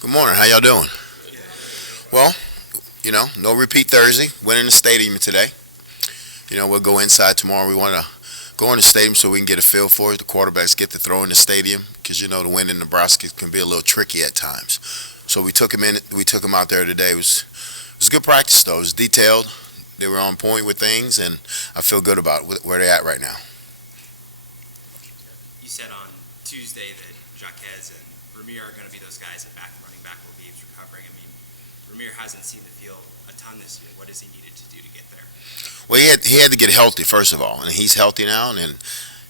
Good morning. How y'all doing? Well, no repeat Thursday. Went in the stadium today. We'll go inside tomorrow. We want to go in the stadium so we can get a feel for it. The quarterbacks get to throw in the stadium because the wind in Nebraska can be a little tricky at times. So we took him in. We took him out there today. It was good practice though. It was detailed. They were on point with things, and I feel good about where they're at right now. You said on Tuesday that Jaquez and Ramir are going to be those guys at running back while Gabe's recovering. I mean, Ramir hasn't seen the field a ton this year. What has he needed to do to get there? Well, he had to get healthy first of all, and he's healthy now, and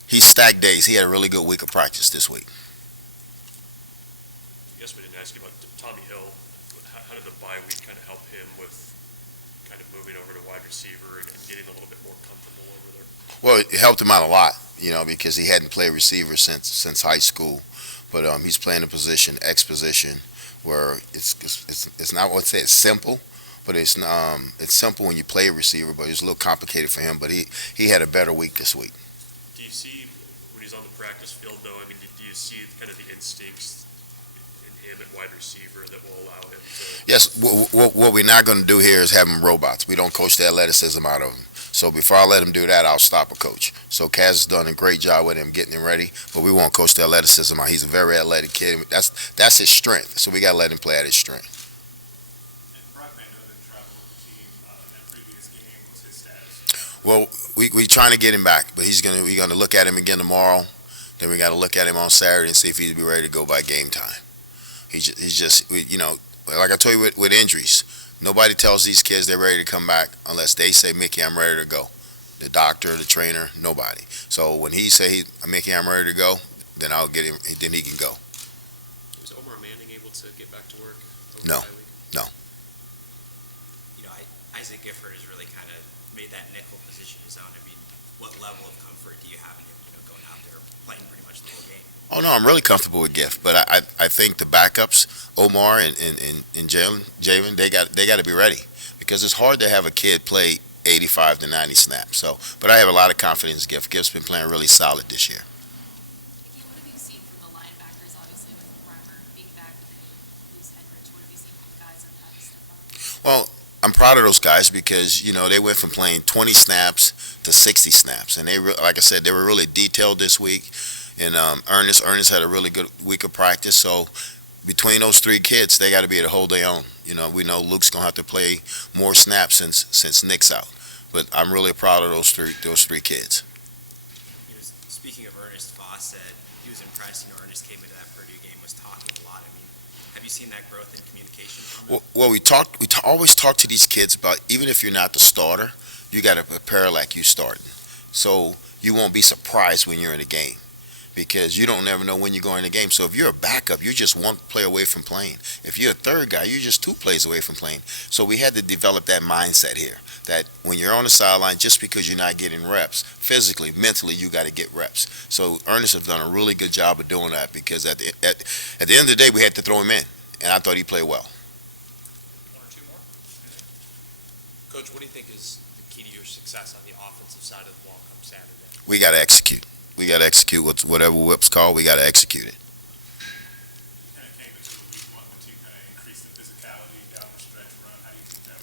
he's stacked days. He had a really good week of practice this week. I guess we didn't ask you about Tommy Hill. How did the bye week kind of help him with kind of moving over to wide receiver and getting a little bit more comfortable over there? Well, it helped him out a lot, because he hadn't played receiver since high school. But he's playing a position, X position, where it's not what say it's simple, but it's simple when you play a receiver, but it's a little complicated for him. But he had a better week this week. Do you see when he's on the practice field though? I mean, do you see kind of the instincts in him at wide receiver that will allow him to? Yes. What we're not going to do here is have him robots. We don't coach the athleticism out of him. So before I let him do that, I'll stop a coach. So Kaz has done a great job with him getting him ready, but we won't coach the athleticism out. He's a very athletic kid. That's his strength. So we got to let him play at his strength. And Brock Mando didn't travel with the team in that previous game. What's his status? Well, we trying to get him back, but we're gonna look at him again tomorrow. Then we got to look at him on Saturday and see if he'll be ready to go by game time. He's just like I told you with injuries. Nobody tells these kids they're ready to come back unless they say, Mickey, I'm ready to go. The doctor, the trainer, nobody. So when he say, Mickey, I'm ready to go, then I'll get him, then he can go. Was Omar Manning able to get back to work? No. No. Isaac Gifford has really kind of made that nickel position his own. I mean, what level of comfort do you have in him, going out there playing pretty much the whole game? Oh no, I'm really comfortable with Gift, but I think the backups, Omar and Jalen, they got to be ready because it's hard to have a kid play 85 to 90 snaps. So, but I have a lot of confidence in Gift. Gift's been playing really solid this year. What have you seen from the linebackers, obviously, with Reimer being back and then you lose Henrich? What have you seen from the guys on how to step up? Well, I'm proud of those guys because they went from playing 20 snaps to 60 snaps, and like I said, they were really detailed this week. And Ernest had a really good week of practice. So between those three kids, they got to be able to hold their own. We know Luke's gonna have to play more snaps since Nick's out. But I'm really proud of those three kids. Speaking of Ernest, Voss said he was impressed. Ernest came into that Purdue game, was talking a lot. I mean, have you seen that growth in communication from him? Well, we always talk to these kids about even if you're not the starter, you got to prepare like you starting, so you won't be surprised when you're in a game. Because you don't never know when you're going in the game. So if you're a backup, you're just one play away from playing. If you're a third guy, you're just two plays away from playing. So we had to develop that mindset here, that when you're on the sideline, just because you're not getting reps, physically, mentally, you got to get reps. So Ernest has done a really good job of doing that because at the end of the day, we had to throw him in, and I thought he played well. One or two more? Coach, what do you think is the key to your success on the offensive side of the ball come Saturday? We got to execute. We got to execute whatever whip's called. We got to execute it. You kind of came into the week one when you kind of increased the physicality down the stretch run. How do you think that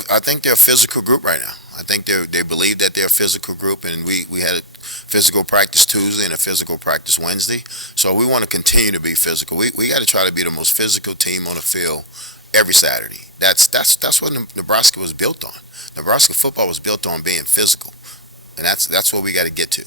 went? I think they're a physical group right now. I think they believe that they're a physical group, and we had a physical practice Tuesday and a physical practice Wednesday. So we want to continue to be physical. We got to try to be the most physical team on the field every Saturday. That's what Nebraska was built on. Nebraska football was built on being physical. And that's what we got to get to.